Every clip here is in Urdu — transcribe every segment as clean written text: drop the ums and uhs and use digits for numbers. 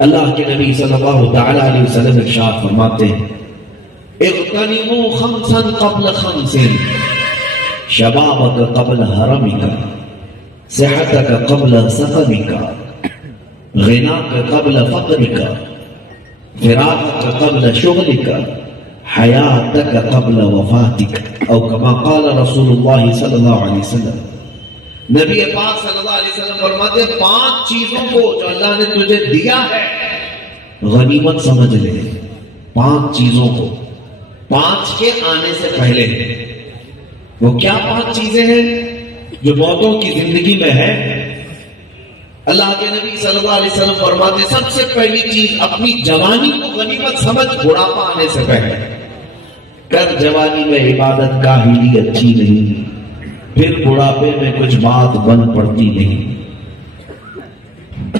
اللہ کے نبی صلی اللہ تعالی علیہ وسلم ارشاد فرماتے ہیں اغتنموا خمسا قبل خمس شبابك قبل حرمك صحتك قبل سقمك غناك قبل فقرك فراقك قبل شغلك حیاتک قبل وفاتک او کما قال رسول اللہ صلی اللہ علیہ وسلم. نبی پاک صلی اللہ علیہ وسلم فرماتے ہیں 5 چیزوں کو جو اللہ نے تجھے دیا ہے غنیمت سمجھ لے. 5 چیزوں کو 5 کے آنے سے پہلے. وہ کیا 5 چیزیں ہیں جو بہتوں کی زندگی میں ہے؟ اللہ کے نبی صلی اللہ علیہ وسلم فرماتے سب سے پہلی چیز اپنی جوانی کو غنیمت سمجھ بڑھاپا آنے سے پہلے کر. جوانی میں عبادت کاہلی اچھی نہیں، پھر بڑھاپے میں کچھ بات بن پڑتی نہیں.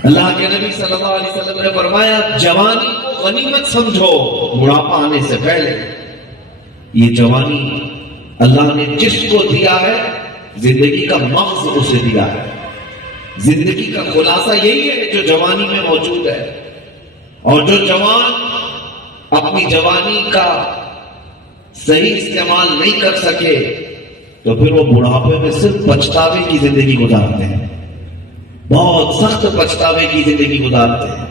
اللہ کے نبی صلی اللہ علیہ وسلم نے فرمایا جوانی کو غنیمت سمجھو بڑھاپا آنے سے پہلے. یہ جوانی اللہ نے جس کو دیا ہے زندگی کا مغز اسے دیا ہے. زندگی کا خلاصہ یہی ہے جو جوانی میں موجود ہے. اور جو جوان اپنی جوانی کا صحیح استعمال نہیں کر سکے تو پھر وہ بڑھاپے میں صرف پچھتاوے کی زندگی گزارتے ہیں. بہت سخت پچھتاوے کی زندگی گزارتے ہیں.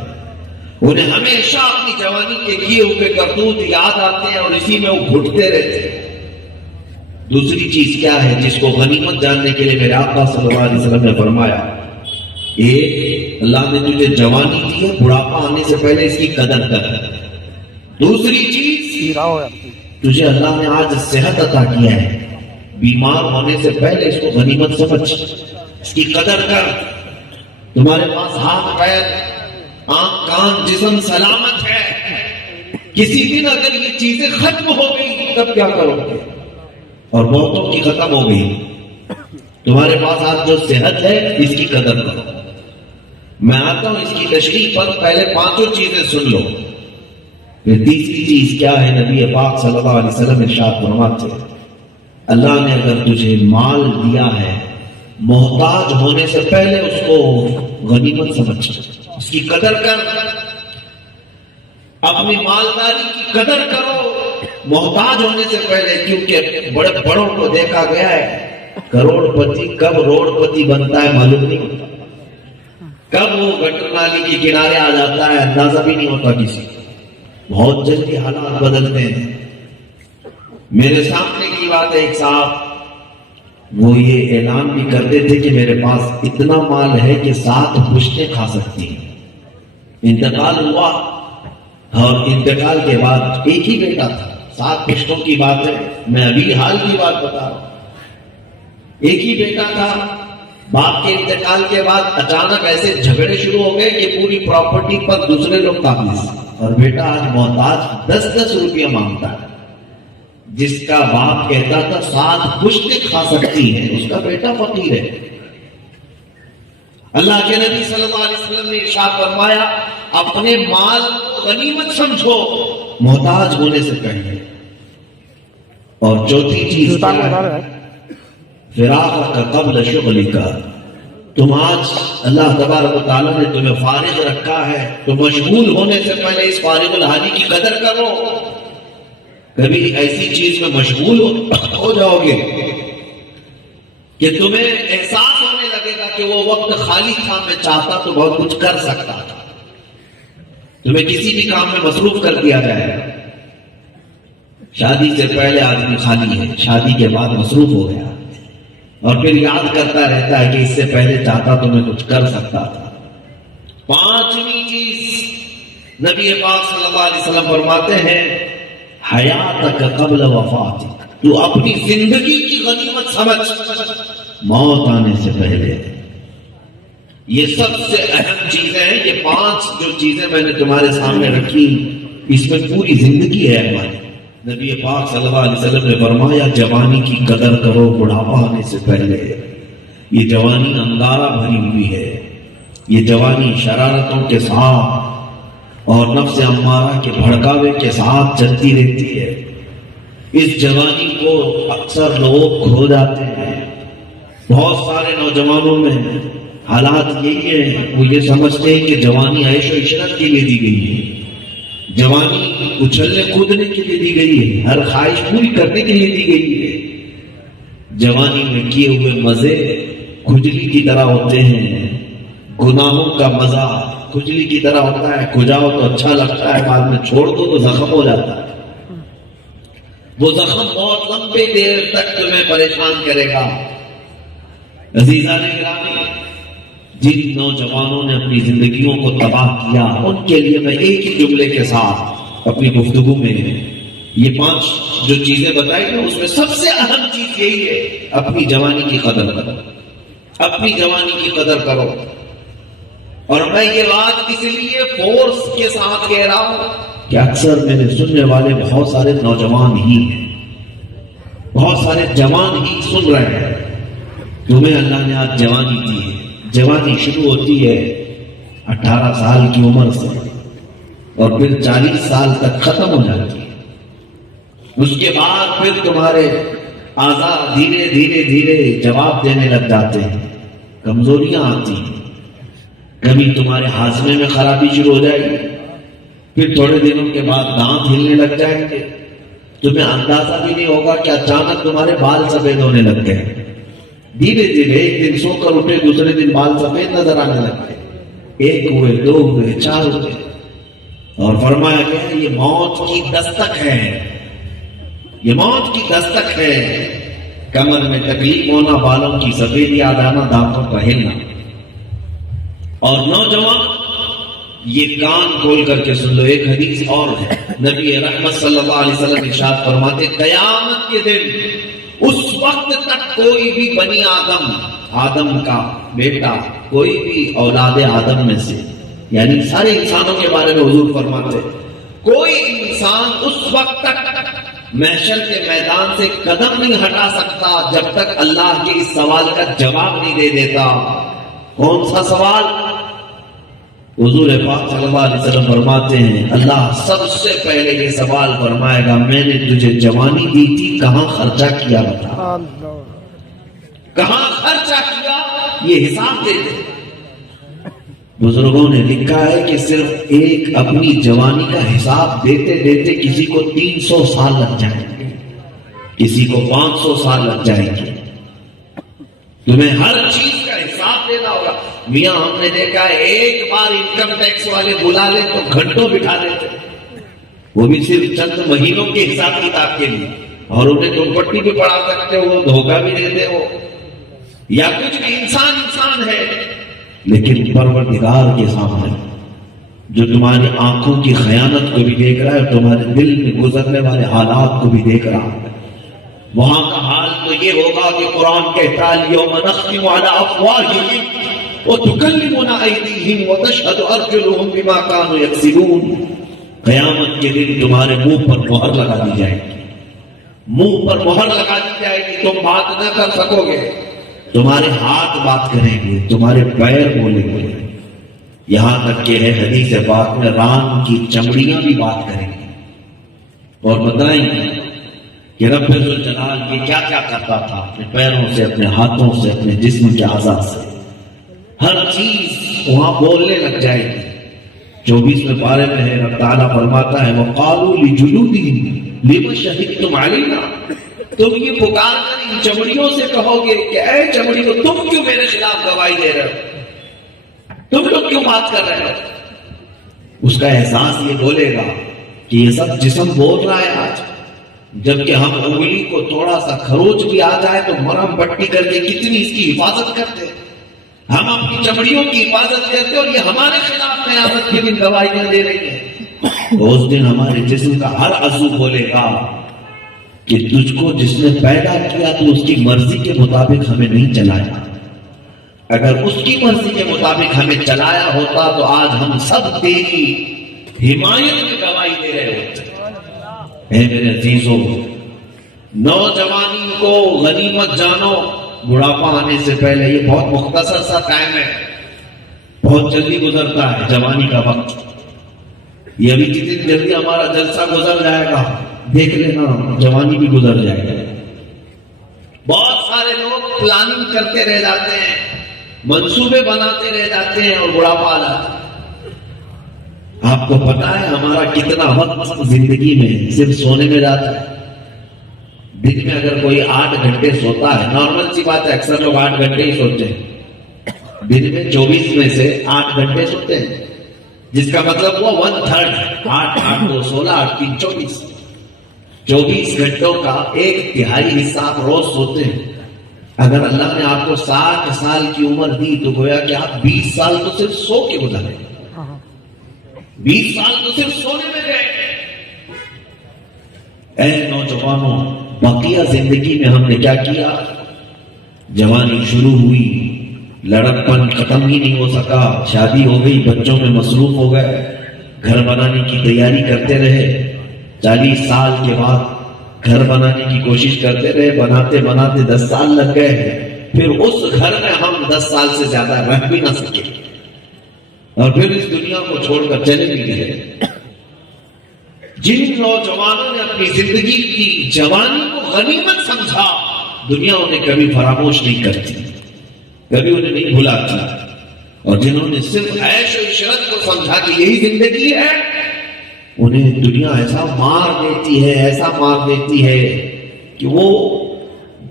انہیں ہمیشہ اپنی جوانی کے کیے ہوئے کرتوت یاد آتے ہیں اور اسی میں وہ گھٹتے رہتے ہیں. دوسری چیز کیا ہے جس کو غنیمت جاننے کے لیے میرے آقا صلی اللہ علیہ وسلم نے فرمایا ایک اللہ نے تجھے جوانی دی ہے بڑھاپا آنے سے پہلے اس کی قدر کر. دوسری چیز تجھے اللہ نے آج صحت عطا کیا ہے بیمار ہونے سے پہلے اس کو غنیمت سمجھ اس کی قدر کر. تمہارے پاس ہاتھ پیر آنکھ کان جسم سلامت ہے. کسی دن اگر یہ چیزیں ختم ہو گئی تب کیا کرو گے؟ اور بہتوں کی ختم ہو گئی. تمہارے پاس آج جو صحت ہے اس کی قدر کرو. میں آتا ہوں اس کی تشریح پر پہلے 5 چیزیں سن لو. پھر تیسری چیز کیا ہے نبی پاک صلی اللہ علیہ وسلم ارشاد فرماتے ہیں اللہ نے اگر تجھے مال دیا ہے محتاج ہونے سے پہلے اس کو غنیمت سمجھ اس کی قدر کر. اپنی مالداری کی قدر کرو محتاج ہونے سے پہلے. کیونکہ بڑے بڑوں کو دیکھا گیا ہے کروڑ پتی کب روڑ پتی بنتا ہے معلوم نہیں ہوتا. کب وہ گٹر نالی کے کنارے آ جاتا ہے اندازہ بھی نہیں ہوتا کسی. بہت جلدی حالات بدلتے ہیں. میرے سامنے کی بات ہے ایک صاحب وہ یہ اعلان بھی کرتے تھے کہ میرے پاس اتنا مال ہے کہ 7 پشتیں کھا سکتی ہیں. انتقال ہوا اور انتقال کے بعد ایک ہی بیٹا تھا. 7 پشتوں کی بات ہے میں ابھی حال کی بات بتا رہا ہوں. ایک ہی بیٹا تھا. باپ کے انتقال کے بعد اچانک ایسے جھگڑے شروع ہو گئے کہ پوری پراپرٹی پر دوسرے لوگ قابض. اور بیٹا آج محتاج 10-10 روپیہ مانگتا ہے. جس کا باپ کہتا تھا 7 پشتیں کھا سکتی ہیں اس کا بیٹا فقیر ہے. اللہ کے نبی صلی اللہ علیہ وسلم نے ارشاد فرمایا اپنے مال کو غنیمت سمجھو محتاج ہونے سے پہلے. اور چوتھی چیز فراق کا قبل شغل کا. تم آج اللہ تبارک و تعالیٰ نے تمہیں فارغ رکھا ہے تو مشغول ہونے سے پہلے اس فارغ الحالی کی قدر کرو. کبھی ایسی چیز میں مشغول ہو جاؤ گے کہ تمہیں احساس ہونے لگے گا کہ وہ وقت خالی تھا میں چاہتا تو بہت کچھ کر سکتا تھا. تمہیں کسی بھی کام میں مصروف کر دیا جائے گا. شادی سے پہلے آدمی خالی ہے شادی کے بعد مصروف ہو گیا اور پھر یاد کرتا رہتا ہے کہ اس سے پہلے چاہتا تو میں کچھ کر سکتا تھا. 5ویں چیز نبی پاک صلی اللہ علیہ وسلم فرماتے ہیں حیاتک قبل وفاتک. تو اپنی زندگی کی غنیمت سمجھ موت آنے سے پہلے. یہ سب سے اہم چیزیں ہیں. یہ 5 جو چیزیں میں نے تمہارے سامنے رکھی اس میں پوری زندگی ہے ہماری. نبی پاک صلی اللہ علیہ وسلم نے فرمایا جوانی کی قدر کرو بڑھاپا آنے سے پہلے. یہ جوانی انگارہ بھری ہوئی ہے. یہ جوانی شرارتوں کے ساتھ اور نفس امارہ کے بھڑکاوے کے ساتھ چلتی رہتی ہے. اس جوانی کو اکثر لوگ کھو جاتے ہیں. بہت سارے نوجوانوں میں حالات یہی ہیں، وہ یہ سمجھتے ہیں کہ جوانی عیش و عشرت کے لیے دی گئی ہے، جوانی اچھلنے کودنے کے لیے دی گئی ہے، ہر خواہش پوری کرنے کے لیے دی گئی ہے۔ جوانی میں کیے ہوئے مزے کھجلی کی طرح ہوتے ہیں، گناہوں کا مزہ کھجلی کی طرح ہوتا ہے، کھجاؤ تو اچھا لگتا ہے، بعد میں چھوڑ دو تو زخم ہو جاتا ہے۔ وہ زخم بہت لمبے دیر تک تمہیں پریشان کرے گا۔ عزیزان گرامی، جن نوجوانوں نے اپنی زندگیوں کو تباہ کیا، ان کے لیے میں ایک ہی جملے کے ساتھ اپنی گفتگو میں یہ 5 جو چیزیں بتائی ہیں، اس میں سب سے اہم چیز یہی ہے، اپنی جوانی کی قدر کرو، اپنی جوانی کی قدر کرو۔ اور میں یہ بات اس لیے فورس کے ساتھ کہہ رہا ہوں کہ اکثر میرے سننے والے بہت سارے نوجوان ہی ہیں، بہت سارے جوان ہی سن رہے ہیں۔ تمہیں اللہ نے آج جوانی دی ہے، جوانی شروع ہوتی ہے 18 سال کی عمر سے اور پھر 40 سال تک ختم ہو جاتی ہے۔ اس کے بعد پھر تمہارے اعضاء دھیرے دھیرے دھیرے جواب دینے لگ جاتے ہیں، کمزوریاں آتی ہیں، کبھی تمہارے ہاضمے میں خرابی شروع ہو جائے گی، پھر تھوڑے دنوں کے بعد دانت ہلنے لگ جائیں گے، تمہیں اندازہ بھی نہیں ہوگا کہ اچانک تمہارے بال سفید ہونے لگ گئے۔ دھیرے دھیرے ایک دن سو کر اٹھے، دوسرے دن بال سفید نظر آنے لگ گئے، 1 ہوئے، 2 ہوئے، 4 ہوئے، اور فرمایا گیا یہ موت کی دستک ہے، یہ موت کی دستک ہے۔ کمر میں تکلیف ہونا، بالوں کی سفیدی آ جانا، دانتوں کا ہلنا۔ اور نوجوان یہ کان کھول کر کے سن لو، ایک حدیث اور ہے، نبی رحمت صلی اللہ علیہ وسلم ارشاد فرماتے قیامت کے دن اس وقت تک کوئی بھی بنی آدم کا بیٹا، کوئی بھی اولاد آدم میں سے، یعنی سارے انسانوں کے بارے میں حضور فرماتے کوئی انسان اس وقت تک محشر کے میدان سے قدم نہیں ہٹا سکتا جب تک اللہ کے اس سوال کا جواب نہیں دے دیتا۔ کون سا سوال؟ حضور پاک صلی اللہ علیہ وسلم فرماتے ہیں اللہ سب سے پہلے یہ سوال فرمائے گا میں نے تجھے جوانی دی تھی، کہاں خرچہ کیا بتا، کہاں خرچہ کیا، یہ حساب دے دے۔ بزرگوں نے لکھا ہے کہ صرف ایک اپنی جوانی کا حساب دیتے دیتے کسی کو 300 سال لگ جائیں گے، کسی کو 500 سال لگ جائیں گے۔ تمہیں ہر چیز کا حساب دینا ہوگا۔ میاں ہم نے دیکھا ہے ایک بار انکم ٹیکس والے بلا لے تو گھنٹوں بٹھا دیتے، وہ بھی صرف چند مہینوں کے حساب کتاب کے لیے، اور انہیں تم پٹی بھی پڑھا سکتے ہو، دھوکہ بھی دیتے ہو یا کچھ بھی۔ انسان ہے، لیکن پروردگار کے سامنے جو تمہاری آنکھوں کی خیانت کو بھی دیکھ رہا ہے، تمہارے دل میں گزرنے والے حالات کو بھی دیکھ رہا ہے، وہاں کا حال تو یہ ہوگا کہ قرآن کہتا ہے یوم نختم علی افواہہم وتکلمنا ایدیہم وتشہد ارجلہم بما کانوا یکسبون۔ قیامت کے دن تمہارے منہ پر مہر لگا دی جائے گی، منہ پر مہر لگا دی جائے گی، تم بات نہ کر سکو گے، تمہارے ہاتھ بات کریں گے، تمہارے پیر بولیں گے، یہاں تک کہ ہے حدیث پاک میں ران کی چمڑیاں بھی بات کریں گی اور بتائیں گے کہ رب ذوالجلال یہ کیا کیا کرتا تھا، اپنے پیروں سے، اپنے ہاتھوں سے، اپنے جسم کے اعضاء سے، ہر چیز وہاں بولنے لگ جائے گی۔ 24ویں پارے میں ہے رب تعالیٰ فرماتا ہے وَقَالُوا لِجُلُودِهِمْ لِمَ شَهِدتُّمْ عَلَيْنَا، تم یہ پکار کر ان چمڑیوں سے کہو گے کہ اے چمڑیوں تم کیوں میرے خلاف گواہی دے رہے ہو، تم لوگ کیوں بات کر رہے ہو؟ اس کا احساس یہ بولے گا کہ یہ سب جسم بول رہا ہے آج، جبکہ ہم انگلی کو تھوڑا سا خروچ بھی آ جائے تو مرہم پٹی کر کے کتنی اس کی حفاظت کرتے، ہم اپنی چمڑیوں کی حفاظت کرتے اور یہ ہمارے خلاف قیامت کے دن گواہیاں دے رہی ہیں۔ تو اس دن ہمارے جسم کا ہر عضو بولے گا کہ تجھ کو جس نے پیدا کیا تو اس کی مرضی کے مطابق ہمیں نہیں چلایا، اگر اس کی مرضی کے مطابق ہمیں چلایا ہوتا تو آج ہم سب تیری حمایت میں گواہی دے رہے ہوتے۔ اے میرے عزیزوں، نوجوانی کو غنیمت جانو، بڑھاپا آنے سے پہلے یہ بہت مختصر سا ٹائم ہے، بہت جلدی گزرتا ہے جوانی کا وقت، یہ ابھی کتنی جلدی ہمارا جلسہ گزر جائے گا، دیکھ لینا جوانی بھی گزر جائے گا۔ بہت سارے لوگ پلاننگ کرتے رہ جاتے ہیں منصوبے بناتے رہ جاتے ہیں اور بڑھاپا آ جاتا ہے. آپ کو پتا ہے ہمارا کتنا وقت زندگی میں صرف سونے میں جاتا ہے. دن میں اگر کوئی 8 گھنٹے سوتا ہے، نارمل سی بات ہے، اکثر لوگ 8 گھنٹے ہی سوتے ہیں. دن میں 24 میں سے 8 گھنٹے سوتے ہیں، جس کا مطلب ہوا 1/3. 8 8 2 16 8 3 24. 24 گھنٹوں کا 1/3 حصہ آپ روز سوتے ہیں. اگر اللہ نے آپ کو 60 سال کی عمر دی تو گویا کہ آپ 20 سال تو صرف سو کے گزارے. 20 سال تو صرف سونے میں گئے. اے نوجوانوں، بقیہ زندگی میں ہم نے کیا کیا؟ جوانی شروع ہوئی، لڑکپن ختم ہی نہیں ہو سکا، شادی ہو گئی، بچوں میں مصروف ہو گئے، گھر بنانے کی تیاری کرتے رہے. 40 سال کے بعد گھر بنانے کی کوشش کرتے رہے، بناتے بناتے 10 سال لگ گئے. پھر اس گھر میں ہم 10 سال سے زیادہ رہ بھی نہ سکے اور پھر اس دنیا کو چھوڑ کر چلے بھی گئے. جن نوجوانوں نے اپنی زندگی کی جوانی کو غنیمت سمجھا، دنیا انہیں کبھی فراموش نہیں کرتی، کبھی انہیں نہیں بھلاتی. اور جنہوں نے صرف عیش و عشرت کو سمجھا کہ یہی زندگی ہے، انہیں دنیا ایسا مار دیتی ہے، ایسا مار دیتی ہے کہ وہ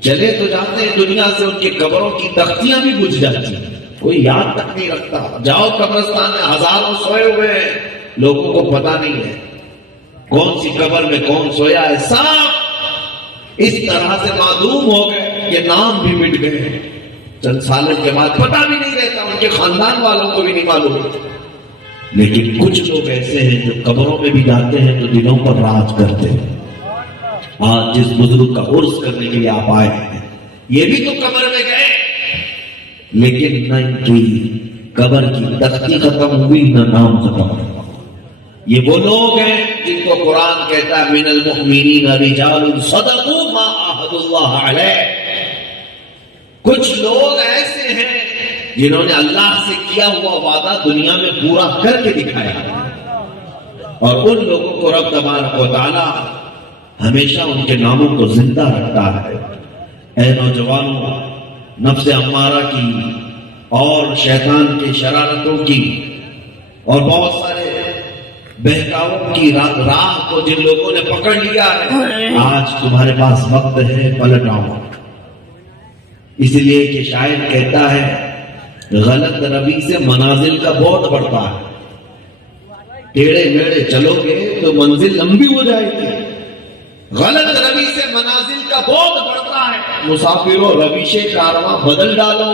جلے تو جاتے ہیں دنیا سے، ان کے قبروں کی تختیاں بھی بجھ جاتی ہیں، کوئی یاد تک نہیں رکھتا. جاؤ قبرستان میں ہزاروں سوئے ہوئے ہیں، لوگوں کو پتا نہیں ہے کون سی قبر میں کون سویا ہے. سب اس طرح سے معدوم ہو گئے کہ نام بھی مٹ گئے. چند سالوں کے بعد پتا بھی نہیں رہتا، ان کے خاندان والوں کو بھی نہیں معلوم. لیکن کچھ لوگ ایسے ہیں جو قبروں میں بھی جاتے ہیں تو دلوں پر راج کرتے ہیں. آج جس بزرگ کا عرس کرنے کے لیے آپ آئے ہیں، یہ بھی تو قبر میں گئے، لیکن نہ ان کی قبر کی تختی ختم ہوئی، نہ نام ختم ہوا. یہ وہ لوگ ہیں جن کو قرآن کہتا ہے من المؤمنین رجال صدقوا ما عاہدوا اللہ علیہ. کچھ لوگ ایسے ہیں جنہوں نے اللہ سے کیا ہوا وعدہ دنیا میں پورا کر کے دکھایا، اور ان لوگوں کو رب تبارک و تعالی ہمیشہ ان کے ناموں کو زندہ رکھتا ہے. اے نوجوانوں، نفس امارہ کی اور شیطان کے شرارتوں کی اور بہت سارے بہکاووں کی راہ کو جن لوگوں نے پکڑ لیا ہے، آج تمہارے پاس وقت ہے، پلٹ آؤ. اس لیے کہ شاعر کہتا ہے غلط روی سے منازل کا بہت بڑھتا ہے. ٹیڑے میڑے چلو گے تو منزل لمبی ہو جائے گی. غلط روی سے منازل کا بہت بڑھتا ہے. مسافروں، رویش کارواں بدل ڈالو.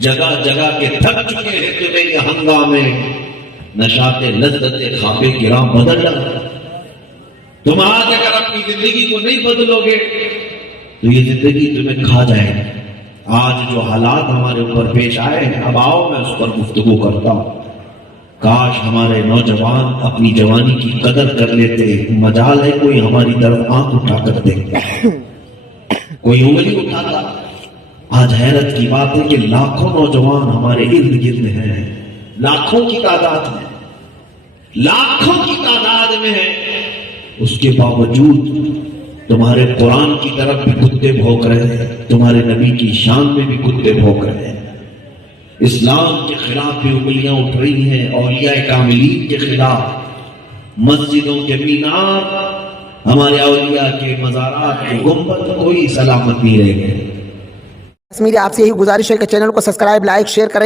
جگہ جگہ کے تھک چکے ہیں تمہیں یہ ہنگامے، نشاط لذت خواب گراں بدل ڈالو. تم آج اگر اپنی زندگی کو نہیں بدلو گے تو یہ زندگی تمہیں کھا جائے گی. آج جو حالات ہمارے اوپر پیش آئے ہیں، اب آؤ میں اس پر گفتگو کرتا ہوں. کاش ہمارے نوجوان اپنی جوانی کی قدر کر لیتے. مجال ہے کوئی ہماری طرف آنکھ اٹھا کر دیکھتا، کوئی انگلی اٹھاتا. آج حیرت کی بات ہے کہ لاکھوں نوجوان ہمارے ارد گرد ہیں، لاکھوں کی تعداد میں، لاکھوں کی تعداد میں ہے. اس کے باوجود تمہارے قرآن کی طرف بھی کتے بھونک رہے ہیں، تمہارے نبی کی شان میں بھی کتے بھونک رہے ہیں. اسلام کے خلاف بھی انگلیاں اٹھ رہی ہیں، اولیاء کاملین کے خلاف. مسجدوں کے مینار، ہمارے اولیاء کے مزارات کے گنبد، کوئی سلامت نہیں رہ گئے. میری آپ سے یہی گزارش ہے کہ چینل کو سبسکرائب، لائک، شیئر کریں